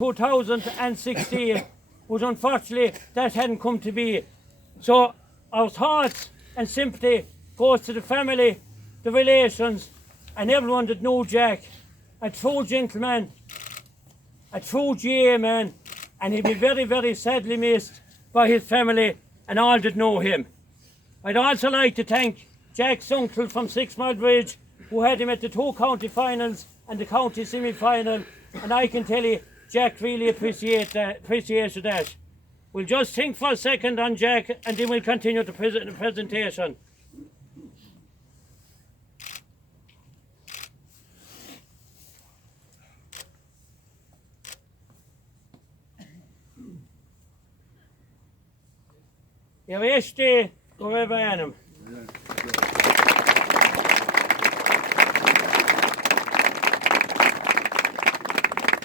2016, but unfortunately that hadn't come to be. So our thoughts and sympathy goes to the family, the relations, and everyone that knew Jack. A true gentleman, a true GA man, and he'll be very, very sadly missed by his family and all that know him. I'd also like to thank Jack's uncle from 6 Mile Bridge, who had him at the 2 county finals and the county semi-final, and I can tell you, Jack really appreciated that. We'll just think for a second on Jack, and then we'll continue the presentation. Jag visste gå över igenom.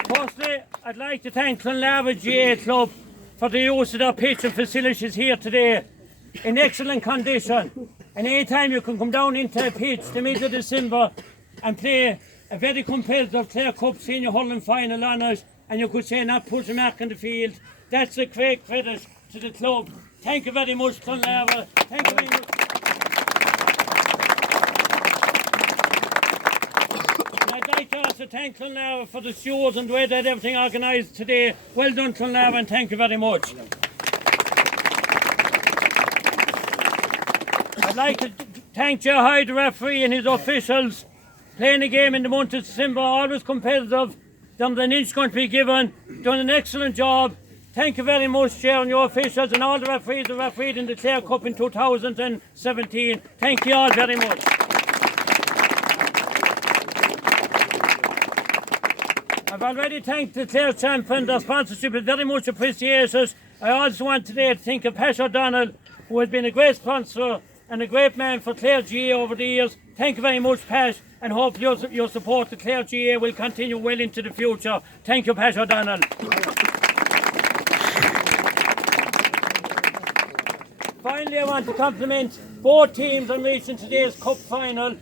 Firstly, I'd like to thank Clonlarva GA Club for the use of their pitch and facilities here today in excellent condition. And anytime you can come down into a pitch the middle of December and play a very competitive Clare Cup senior hurling final on it, and you could say not put a mark on the field, that's a great credit to the club. Thank you very much, Clonlarva. Thank you very much. And I'd like to also thank Clonlarva for the shows and the way that everything organised today. Well done, Clonlarva, and thank you very much. I'd like to thank Joe Hyde, the referee, and his officials. Playing the game in the month of December, always competitive. Done an inch going to be given. Done an excellent job. Thank you very much, Chair, and your officials, and all the referees who refereed in the Clare Cup in 2017. Thank you all very much. I've already thanked the Clare champion. Their sponsorship is very much appreciated. I also want today to thank Pash O'Donnell, who has been a great sponsor and a great man for Clare GA over the years. Thank you very much, Pash, and hope your support to Clare GA will continue well into the future. Thank you, Pash O'Donnell. Finally, I want to compliment both teams on reaching today's cup final.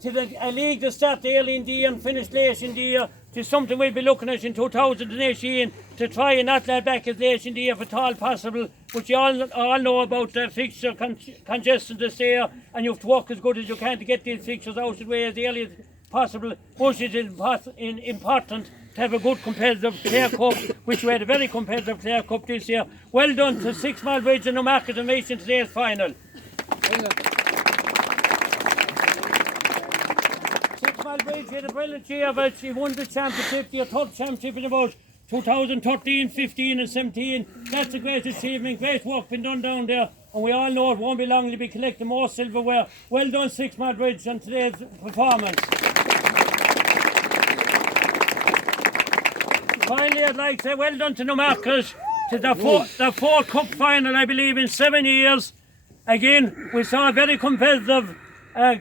To a league that started early in the year and finished late in the year, to something we'll be looking at in 2018 to try and not let back as late in the year if at all possible. But you all know about the fixture congestion this year, and you have to work as good as you can to get these fixtures out of the way as early as possible. But it is important to have a good competitive Clare Cup, which we had a very competitive Clare Cup this year. Well done to 6 Mile Bridge and Newmarket and reaching today's final. 6 Mile Bridge had a brilliant year, but she won the championship, the third championship in about 2013, 15 and 17. That's a great achievement, great work been done down there, and we all know it won't be long to be collecting more silverware. Well done, 6 Mile Bridge, on today's performance. Finally, I'd like to say well done to Newmarket, to the fourth cup final, I believe, in 7 years. Again, we saw a very competitive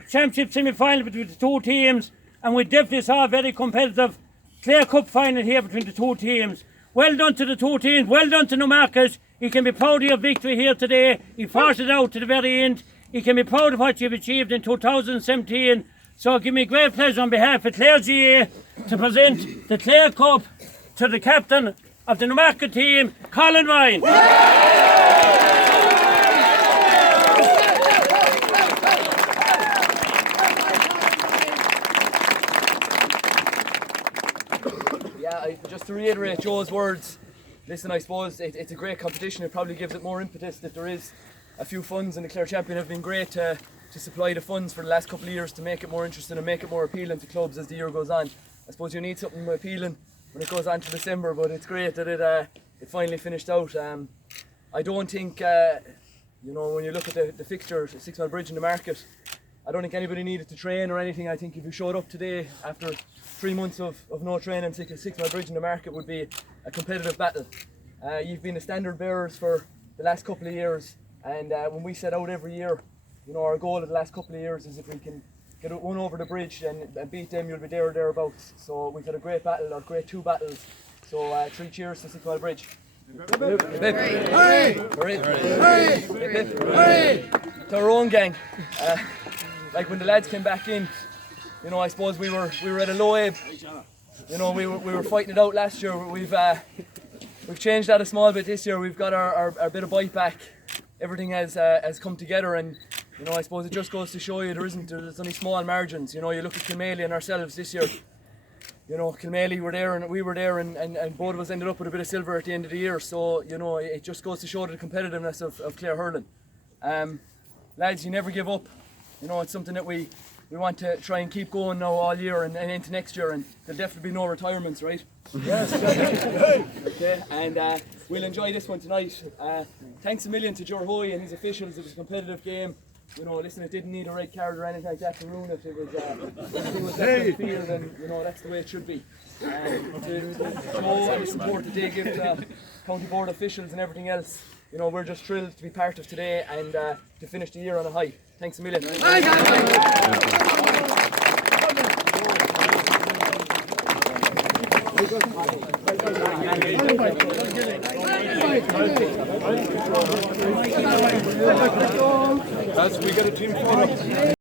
championship semi-final between the two teams, and we definitely saw a very competitive Clare Cup final here between the two teams. Well done to the two teams, well done to Newmarket. You can be proud of your victory here today. You fought it out to the very end. You can be proud of what you've achieved in 2017. So give me great pleasure on behalf of Clare GA to present the Clare Cup to the captain of the Newmarket team, Colin Ryan. Just to reiterate Joe's words, listen, I suppose it's a great competition. It probably gives it more impetus that there is a few funds, and the Clare Champion have been great to supply the funds for the last couple of years to make it more interesting and make it more appealing to clubs as the year goes on. I suppose you need something appealing when it goes on to December, but it's great that it finally finished out. I don't think, when you look at the fixture, 6 Mile Bridge in the market, I don't think anybody needed to train or anything. I think if you showed up today after 3 months of no training, 6 Mile Bridge in the market would be a competitive battle. You've been the standard bearers for the last couple of years, and when we set out every year, our goal of the last couple of years is if we can get one over the bridge and beat them, you'll be there or thereabouts. So we've had a great battle, or great 2 battles. So 3 cheers to 6 Mile Bridge. Hooray! To our own gang. Like when the lads came back in, I suppose we were at a low ebb. you know, we were fighting it out last year. We've changed that a small bit this year. We've got our bit of bite back. Everything has come together, and you know, I suppose it just goes to show you there's only small margins. You know, you look at Kilmaley and ourselves this year. You know, Kilmaley were there and we were there, and both of us ended up with a bit of silver at the end of the year. So, you know, it just goes to show the competitiveness of Clare hurling. Lads, you never give up. You know, it's something that we want to try and keep going now all year and into next year, and there'll definitely be no retirements, right? Yes. Okay, and we'll enjoy this one tonight. Thanks a million to Joe Hoy and his officials. It was a competitive game. You know, listen, it didn't need a red card or anything like that to ruin it. Everything was left on the field, and you know, that's the way it should be. To Joe and the support that they give to county board officials and everything else, you know, we're just thrilled to be part of today and to finish the year on a high. Thanks a million. As we get a team photo.